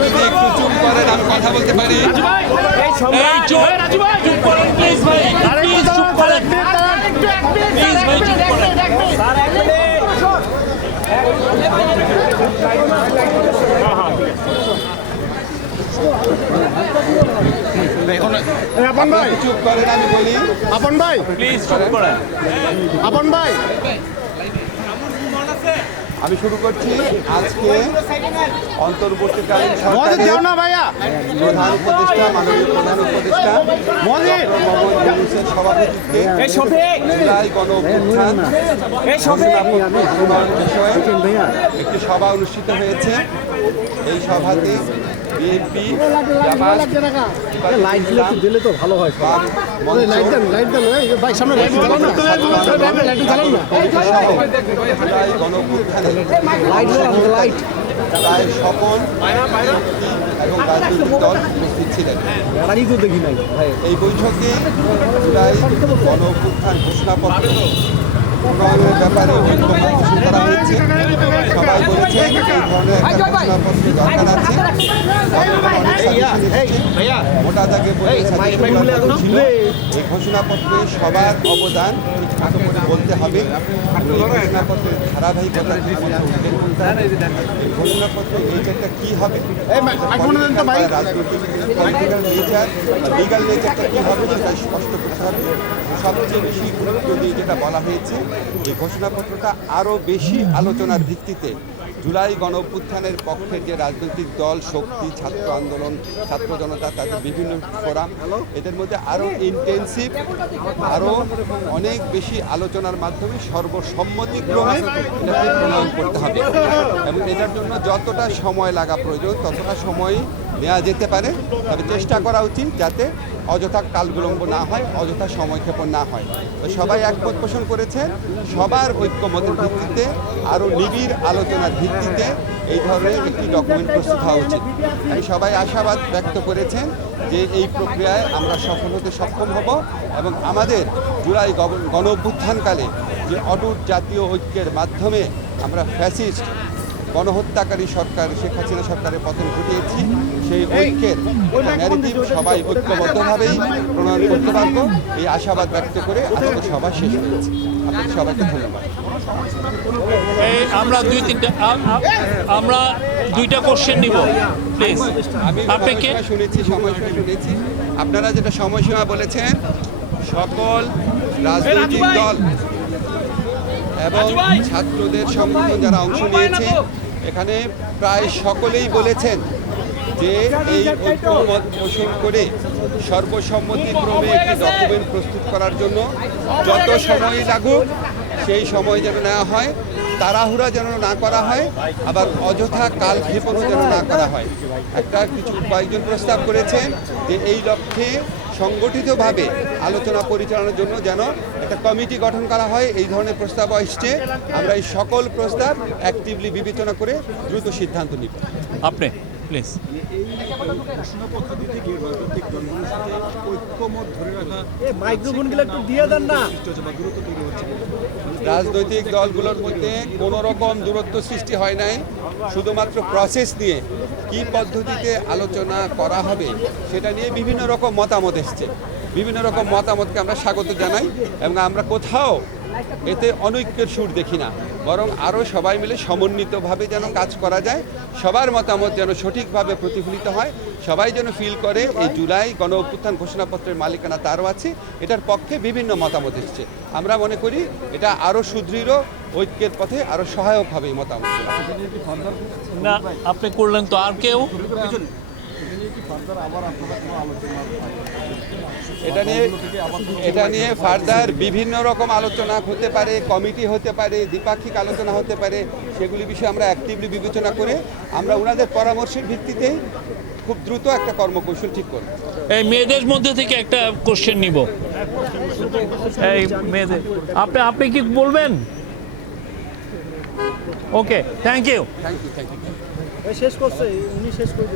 যদি একটু চুপ করেন আমি কথা বলতে পারি। এই চুপ করেন প্লিজ ভাই, প্লিজ চুপ করেন প্লিজ ভাই, চুপ করেন। আপন ভাই চুপ করেন আমি বলি, আপন ভাই প্লিজ চুপ করেন। আপন ভাই আমি শুরু করছি। আজকে অন্তর্বর্তীকালীন মজে দেও সরকারের না ভাইয়া প্রধান উপদেষ্টা, মাননীয় প্রধান উপদেষ্টা মজে মোহাম্মদ ইউনূসের সভাপতিত্বে জুলাই গণ অভ্যুত্থান ঘোষণাপত্র বিষয়ে একটি সভা অনুষ্ঠিত হয়েছে। এই সভাতে বিএনপি, জামাত, লাইট দিলে তো ভালো হয় লাইট দেন ভাই সামনে লাইট জ্বালান না লাইট জ্বালান না জুলাই গণ অভ্যুত্থানের লাইট প্রায় সকল এবং রাজনৈতিক দল উপস্থিত ছিলেন। গাড়ি তো দেখি নাই ভাই এই বৈঠকে জুলাই গণ অভ্যুত্থান ঘোষণাপত্র প্রণয়নের ব্যাপারে ঐক্য প্রদর্শন করা হয়েছে। সবাই বলেছেন এই ধরনের একটা ঘোষণাপত্র দরকার আছে। মোটা দাগে বলেছেন এই ঘোষণাপত্রে সবার অবদান ঠিকঠাক করে বলতে হবে। এই ঘোষণাপত্রের ধারাবাহিকতা কি বের করতে হবে। এই ঘোষণাপত্রে এইটা কি হবে, রাজনৈতিক পলিটিক্যাল নেচার বা লিগাল নেচারটা কী হবে সেটা স্পষ্ট করতে হবে। সবচেয়ে বেশি গুরুত্ব দিয়ে যেটা বলা হয়েছে, এই ঘোষণাপত্রটা আরও বেশি আলোচনার ভিত্তিতে জুলাই গণ অভ্যুত্থানের পক্ষের যে রাজনৈতিক দল, শক্তি, ছাত্র আন্দোলন, ছাত্র জনতা, তাদের বিভিন্ন ফোরাম, এদের মধ্যে আরও ইন্টেন্সিভ, আরও অনেক বেশি আলোচনার মাধ্যমে সর্বসম্মতিক্রমে এটাকে প্রণয়ন করতে হবে। এবং এটার জন্য যতটা সময় লাগা প্রয়োজন ততটা সময় নেওয়া যেতে পারে, তবে চেষ্টা করা উচিত যাতে অযথা কালবিলম্ব না হয়, অযথা সময়ক্ষেপণ না হয়। তো সবাই একমত পোষণ করেছেন সবার ঐক্যমতের ভিত্তিতে, আরও নিবিড় আলোচনার ভিত্তিতে এই ধরনের একটি ডকুমেন্ট প্রস্তুত হওয়া উচিত। আমি সবাই আশাবাদ ব্যক্ত করেছেন যে এই প্রক্রিয়ায় আমরা সফল হতে সক্ষম হব এবং আমাদের জুলাই গণ অভ্যুত্থানকালে যে অটুট জাতীয় ঐক্যের মাধ্যমে আমরা ফ্যাসিস্ট গণহত্যাকারী সরকার শেখ হাসিনা সরকারের পতন ঘটিয়েছি, সেই ঐক্যের ন্যারেটিভ সবাই ঐক্যবদ্ধভাবেই প্রণয়ন করতে পারবো, এই আশাবাদ ব্যক্ত করে আজকে সভা শেষ করেছি। আপনাদের সবাইকে ধন্যবাদ। আমরা দুইটা কোশ্চেন নিব প্লিজ। আমি শুনেছি, সময়সীমা শুনেছি। আপনারা যেটা সময়সীমা বলেছেন, সকল রাজনৈতিক দল এবং ছাত্রদের সংগঠন যারা অংশ নিয়েছে এখানে প্রায় সকলেই বলেছেন যে এই ঐক্যমত পোষণ করে সর্বসম্মতিক্রমে একটি ডকুমেন্ট প্রস্তুত করার জন্য যত সময় লাগুক সেই সময় যেন নেওয়া হয়, তাড়াহুড়া যেন না করা হয়, আবার অযথা কালক্ষেপণও যেন না করা হয়। কয়েকজন প্রস্তাব করেছেন যে এই লক্ষ্যে সংগঠিতভাবে আলোচনা পরিচালনার জন্য যেন একটা কমিটি গঠন করা হয়। এই ধরনের প্রস্তাব আসছে। আমরা এই সকল প্রস্তাব অ্যাক্টিভলি বিবেচনা করে দ্রুত সিদ্ধান্ত নিব। আপনি প্লিজ। রাজনৈতিক দলগুলোর মধ্যে কোনো রকম দূরত্ব সৃষ্টি হয় নাই, শুধুমাত্র প্রসেস নিয়ে কী পদ্ধতিতে আলোচনা করা হবে সেটা নিয়ে বিভিন্ন রকম মতামত এসছে। বিভিন্ন রকম মতামতকে আমরা স্বাগত জানাই এবং আমরা কোথাও এতে অনৈক্যের সুর দেখি না, বরং আরও সবাই মিলে সমন্বিতভাবে যেন কাজ করা যায়, সবার মতামত যেন সঠিকভাবে প্রতিফলিত হয়, সবাই যেন ফিল করে এই জুলাই গণ অভ্যুত্থান ঘোষণাপত্রের মালিকানা তারও আছে, এটার পক্ষে বিভিন্ন মতামত এসছে। আমরা মনে করি এটা আরও সুদৃঢ় ঐক্যের পথে আরও সহায়ক হবে এই মতামত। না আপনি করলেন তো, আর কেউ? এটা নিয়ে ফার্দার বিভিন্ন রকম আলোচনা হতে পারে, কমিটি হতে পারে, দ্বিপাক্ষিক আলোচনা হতে পারে, সেগুলি বিষয়ে আমরা অ্যাক্টিভলি বিবেচনা করে আমরা ওনাদের পরামর্শের ভিত্তিতেই খুব দ্রুত একটা কর্মকৌশল ঠিক করব। এই মেয়েদের মধ্যে থেকে একটা কোশ্চেন নিব। এই মেয়েদের আপনি কি বলবেন? ওকে, থ্যাংক ইউ। শেষ করছে উনি শেষ করে